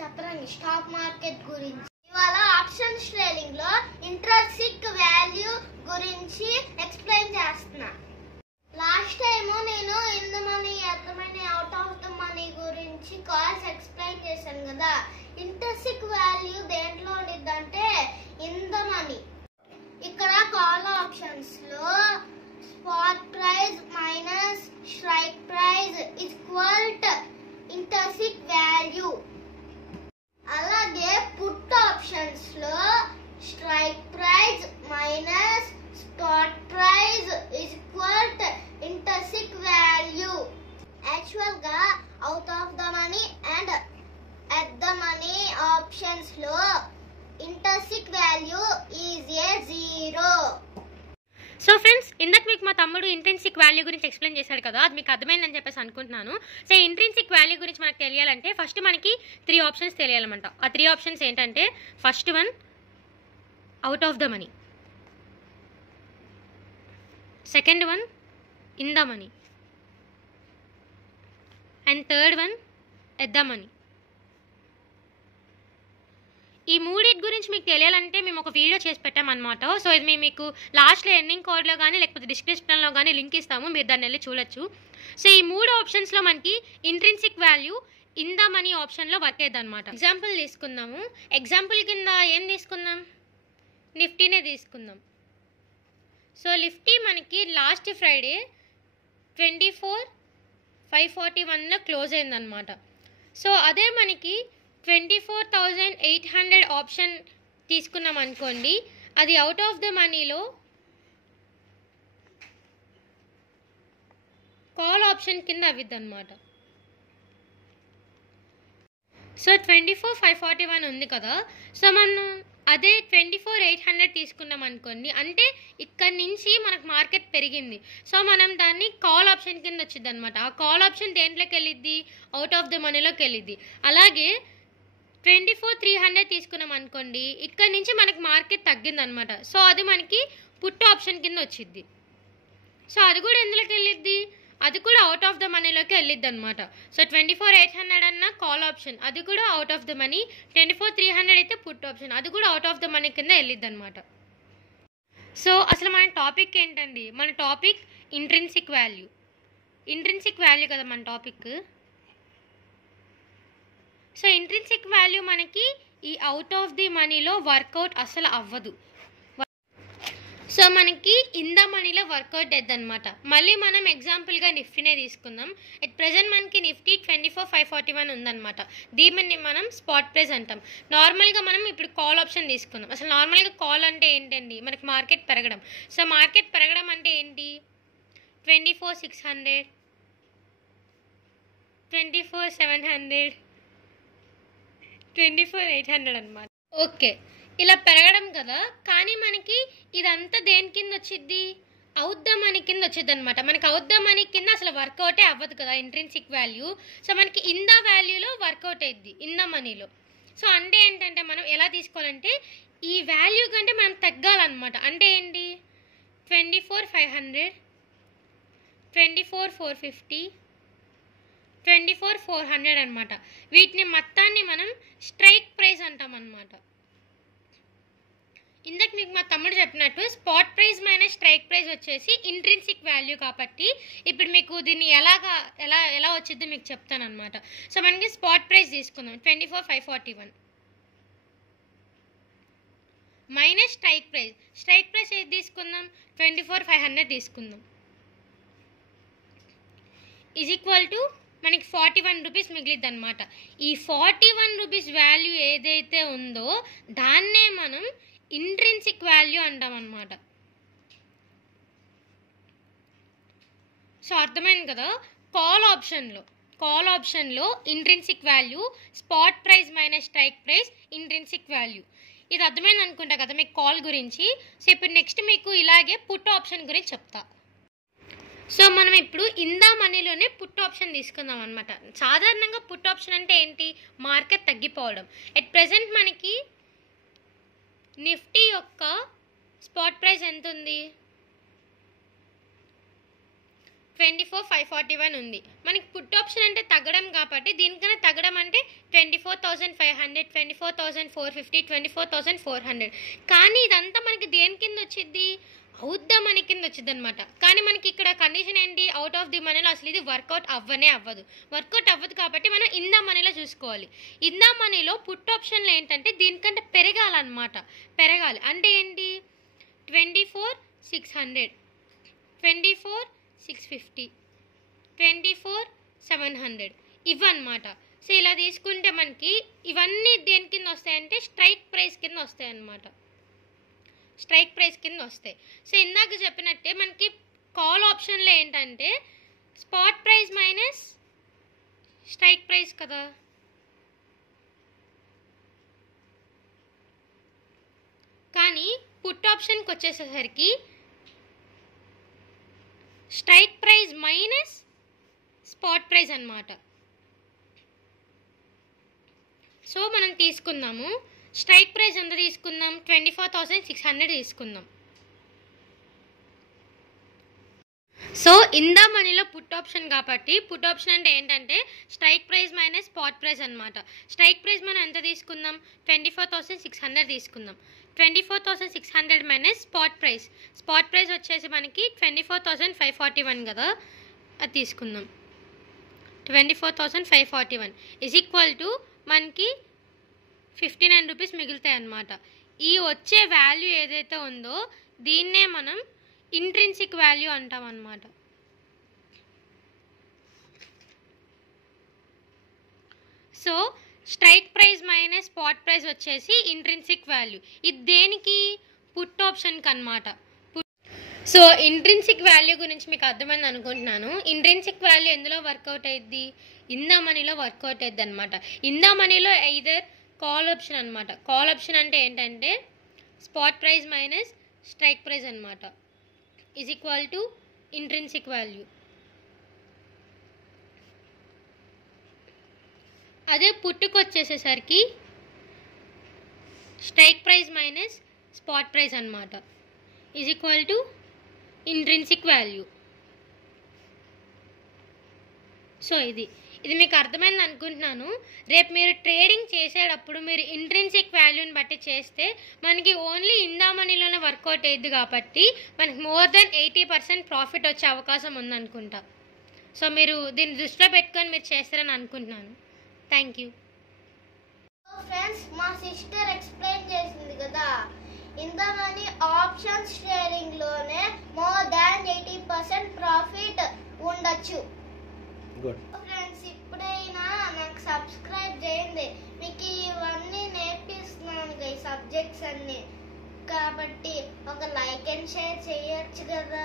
చెప్పండి stock market గురించి. ఇవాళ ఆప్షన్స్ ట్రేడింగ్ లో ఇంట్రెన్సిక్ వాల్యూ గురించి ఎక్స్ప్లెయిన్ చేస్తున్నా. లాస్ట్ టైం నేను in the money, at the money, out of the money గురించి కాల్స్ ఎక్స్ప్లెయిన్ చేశాను కదా. ఇంట్రెన్సిక్ వాల్యూ దేంట్లో ఉండిద్దంటే ఇన్ ద మనీ. ఇక్కడ కాల్ ఆప్షన్స్ లో spot price minus strike price equal to intrinsic value. అలాగే పుట్ ఆప్షన్స్ లో strike price minus spot price equal to intrinsic value. Actual గా out of the money and at the money options లో intrinsic value is a 0. So friends, ఇందాక మీకు మా తమ్ముడు intrinsic value గురించి explain చేశాడు కదా, అది మీకు అర్థమైందని చెప్పేసి అనుకుంటున్నాను. సో ఇంట్రెన్సిక్ వాల్యూ గురించి మనకు తెలియాలంటే ఫస్ట్ మనకి 3 ఆప్షన్స్ తెలియాలన్నమాట. ఆ 3 ఆప్షన్స్ ఏంటంటే first one out of the money, second one in the money, and third one at the money. ఈ మూడింటి గురించి మీకు తెలియాలంటే మేము ఒక వీడియో చేసి పెట్టామన్నమాట. సో ఇది మీకు లాస్ట్లో ఎండింగ్ కోడ్లో కానీ లేకపోతే డిస్క్రిప్షన్లో కానీ లింక్ ఇస్తాము, మీరు దాన్ని వెళ్ళి చూడొచ్చు. సో ఈ 3 ఆప్షన్స్లో మనకి intrinsic value in the money ఆప్షన్లో వర్క్ అయ్యేది అనమాట. ఎగ్జాంపుల్ తీసుకుందాము. ఎగ్జాంపుల్ కింద ఏం తీసుకుందాం, నిఫ్టీనే తీసుకుందాం. సో నిఫ్టీ మనకి లాస్ట్ ఫ్రైడే 24,541లో క్లోజ్ అయిందనమాట. సో అదే మనకి 24,800 ఆప్షన్ తీసుకున్నాం అనుకోండి, అది అవుట్ ఆఫ్ ద మనీలో కాల్ ఆప్షన్ కింద అవ్విద్ది అనమాట. సో 24,541 ఉంది కదా, సో మనం అదే 24,800 తీసుకున్నాం అనుకోండి, అంటే ఇక్కడ నుంచి మనకు మార్కెట్ పెరిగింది. సో మనం దాన్ని కాల్ ఆప్షన్ కింద వచ్చింది అనమాట. ఆ కాల్ ఆప్షన్ దేంట్లోకి వెళ్ళిద్ది, అవుట్ ఆఫ్ ద మనీలోకి వెళ్ళిద్ది. అలాగే 24,300 తీసుకున్నాం అనుకోండి, ఇక్కడ నుంచి మనకి మార్కెట్ తగ్గింది అనమాట. సో అది మనకి పుట్ ఆప్షన్ కింద వచ్చిద్ది. సో అది కూడా ఎందులోకి వెళ్ళిద్ది, అది కూడా అవుట్ ఆఫ్ ద మనీలోకి వెళ్ళిద్ది అనమాట. సో 24,800 అన్న కాల్ ఆప్షన్, అది కూడా అవుట్ ఆఫ్ ద మనీ. 24,300 అయితే పుట్ ఆప్షన్, అది కూడా అవుట్ ఆఫ్ ద మనీ కింద వెళ్ళిద్ది అనమాట. సో అసలు మన టాపిక్ ఏంటండి, మన topic intrinsic value. Intrinsic value కదా మన టాపిక్. సో ఇంట్రెన్సిక్ వాల్యూ మనకి ఈ అవుట్ ఆఫ్ ది మనీలో వర్కౌట్ అసలు అవ్వదు. సో మనకి ఇన్ ద మనీలో వర్కౌట్ అయ్యద్దు అనమాట. మళ్ళీ మనం ఎగ్జాంపుల్గా నిఫ్టీనే తీసుకుందాం. ఎట్ ప్రెజెంట్ మనకి నిఫ్టీ 24,541 ఉందన్నమాట. దీన్ని మనం స్పాట్ ప్రైస్ అంటాం. నార్మల్గా మనం ఇప్పుడు కాల్ ఆప్షన్ తీసుకుందాం. అసలు నార్మల్గా కాల్ అంటే ఏంటండి, మనకి మార్కెట్ పెరగడం. సో మార్కెట్ పెరగడం అంటే ఏంటి, 24,600, 24,700, 24,800 అనమాట. ఓకే, ఇలా పెరగడం కదా. కానీ మనకి ఇదంతా దేని కింద వచ్చిద్ది, అవుట్ ద మనీ కింద వచ్చింది అనమాట. మనకి అవుట్ ద మనీ కింద అసలు వర్కౌటే అవ్వదు కదా ఇంట్రెన్సిక్ వాల్యూ. సో మనకి ఇన్ ద వాల్యూలో వర్కౌట్ అయ్యిద్ది, ఇన్ ద మనీలో. సో అంటే ఏంటంటే మనం ఎలా తీసుకోవాలంటే ఈ వాల్యూ కంటే మనం తగ్గాలన్నమాట. అంటే ఏంటి, 24,500, 24,450, 24,400 అనమాట. వీటిని మొత్తాన్ని మనం స్ట్రైక్ ప్రైస్ అంటాం అనమాట. ఇందాక మీకు మా తమ్ముడు చెప్పినట్టు spot price minus strike price వచ్చేసి ఇంట్రెన్సిక్ వాల్యూ కాబట్టి ఇప్పుడు మీకు దీన్ని ఎలా వచ్చిందో మీకు చెప్తాను అనమాట. సో మనకి స్పాట్ ప్రైస్ తీసుకుందాం, 24,541 minus strike price. Strike price ఏది తీసుకుందాం, 24,500 తీసుకుందాం, ఈజ్ ఈక్వల్ టు మనకి 41 రూపీస్ మిగిలిద్ది అనమాట. ఈ 41 రూపీస్ వాల్యూ ఏదైతే ఉందో దాన్నే మనం ఇంట్రెన్సిక్ వాల్యూ అంటాం అనమాట. సో అర్థమైంది కదా. కాల్ ఆప్షన్లో intrinsic value spot price minus strike price intrinsic value. ఇది అర్థమైంది అనుకుంటా కదా మీకు కాల్ గురించి. సో ఇప్పుడు నెక్స్ట్ మీకు ఇలాగే పుట్ ఆప్షన్ గురించి చెప్తా. సో మనం ఇప్పుడు ఇన్ ద మనీలోనే పుట్ ఆప్షన్ తీసుకుందాం అనమాట. సాధారణంగా పుట్ ఆప్షన్ అంటే ఏంటి, మార్కెట్ తగ్గిపోవడం. ఎట్ ప్రెజెంట్ మనకి నిఫ్టీ యొక్క స్పాట్ ప్రైస్ ఎంత ఉంది, 24,541 ఉంది. మనకి పుట్ ఆప్షన్ అంటే తగ్గడం కాబట్టి దీనికన్నా తగ్గడం అంటే 24,500, 24,450, 24,400. కానీ ఇదంతా మనకి దేని కింద వచ్చింది? అవుట్ ద మనీ కింద వచ్చింది అనమాట. కానీ మనకి ఇక్కడ కండిషన్ ఏంటి? అవుట్ ఆఫ్ ది మనీలో అసలు ఇది వర్కౌట్ అవ్వదు. వర్కౌట్ అవ్వదు కాబట్టి మనం ఇన్ ద మనీలో చూసుకోవాలి. ఇన్ ద మనీలో పుట్ ఆప్షన్లో ఏంటంటే దీనికంటే పెరగాలి అంటే ఏంటి? 24,600, 24,650, 24,700 ఇవన్నమాట. సో ఇలా తీసుకుంటే మనకి ఇవన్నీ దేని కింద వస్తాయంటే స్ట్రైక్ ప్రైస్ కింద వస్తాయి అన్నమాట. స్ట్రైక్ ప్రైస్ కింద వస్తాయి. సో ఇందాక చెప్పినట్టే మనకి కాల్ ఆప్షన్లో ఏంటంటే spot price minus strike price కదా. కానీ పుట్ ఆప్షన్కి వచ్చేసేసరికి strike price minus spot price అన్నమాట. సో మనం తీసుకుందాము. స్ట్రైక్ ప్రైస్ ఎంత తీసుకుందాం? 24,600 తీసుకుందాం. సో ఇన్ ద మనీలో పుట్ ఆప్షన్ కాబట్టి పుట్ ఆప్షన్ అంటే ఏంటంటే strike price minus spot price అన్నమాట. స్ట్రైక్ ప్రైస్ మనం ఎంత తీసుకుందాం? 24,600 తీసుకుందాం. 24,600 మైనస్ స్పాట్ ప్రైస్ వచ్చేసి మనకి 24,541 కదా, అది తీసుకుందాం. 24,541 ఈజ్ ఈక్వల్ టు మనకి 59 రూపీస్ మిగులుతాయి అన్నమాట. ఈ వచ్చే వాల్యూ ఏదైతే ఉందో దీన్నే మనం ఇంట్రిన్సిక్ వాల్యూ అంటాం అన్నమాట. So strike price minus spot price వచ్చేసి ఇంట్రిన్సిక్ వాల్యూ. ఇది దేనికి? పుట్ ఆప్షన్కి అన్నమాట. సో ఇంట్రిన్సిక్ వాల్యూ గురించి మీకు అర్థమైంది అనుకుంటున్నాను. ఇంట్రిన్సిక్ వాల్యూ ఎందులో వర్కౌట్ అయ్యిద్ది? ఇన్ ద మనీలో వర్కౌట్ అయ్యిద్ది అనమాట. ఇన్ ద మనీలో ఐదర్ కాల్ ఆప్షన్ అనమాట. కాల్ ఆప్షన్ అంటే ఏంటంటే spot price minus strike price అనమాట is equal to intrinsic value. అదే పుట్టుకు వచ్చేసేసరికి strike price minus spot price అనమాట is equal to intrinsic value. So ఇది మీకు అర్థమైంది అనుకుంటున్నాను. రేపు మీరు ట్రేడింగ్ చేసేటప్పుడు మీరు ఇంట్రిన్సిక్ వాల్యూని బట్టి చేస్తే మనకి ఓన్లీ ఇన్ ద మనీలోనే వర్కౌట్ అయ్యిద్ది కాబట్టి మనకి మోర్ దెన్ 80% ప్రాఫిట్ వచ్చే అవకాశం ఉందనుకుంటా. సో మీరు దీన్ని దృష్టిలో పెట్టుకొని మీరు చేస్తారని అనుకుంటున్నాను. Thank you. ఫ్రెండ్స్, మా సిస్టర్ ఎక్స్ప్లెయిన్ చేసింది కదా, in the money options trading లోనే మోర్ దాన్ 80% ప్రాఫిట్ ఉండొచ్చు. ఫ్రెండ్స్, ఇప్పుడైనా నాకు సబ్స్క్రైబ్ చేయండి. మీకు ఇవన్నీ నేర్పిస్తున్నాను ఈ సబ్జెక్ట్స్ అన్ని కాబట్టి ఒక లైక్ అండ్ షేర్ చేయొచ్చు కదా.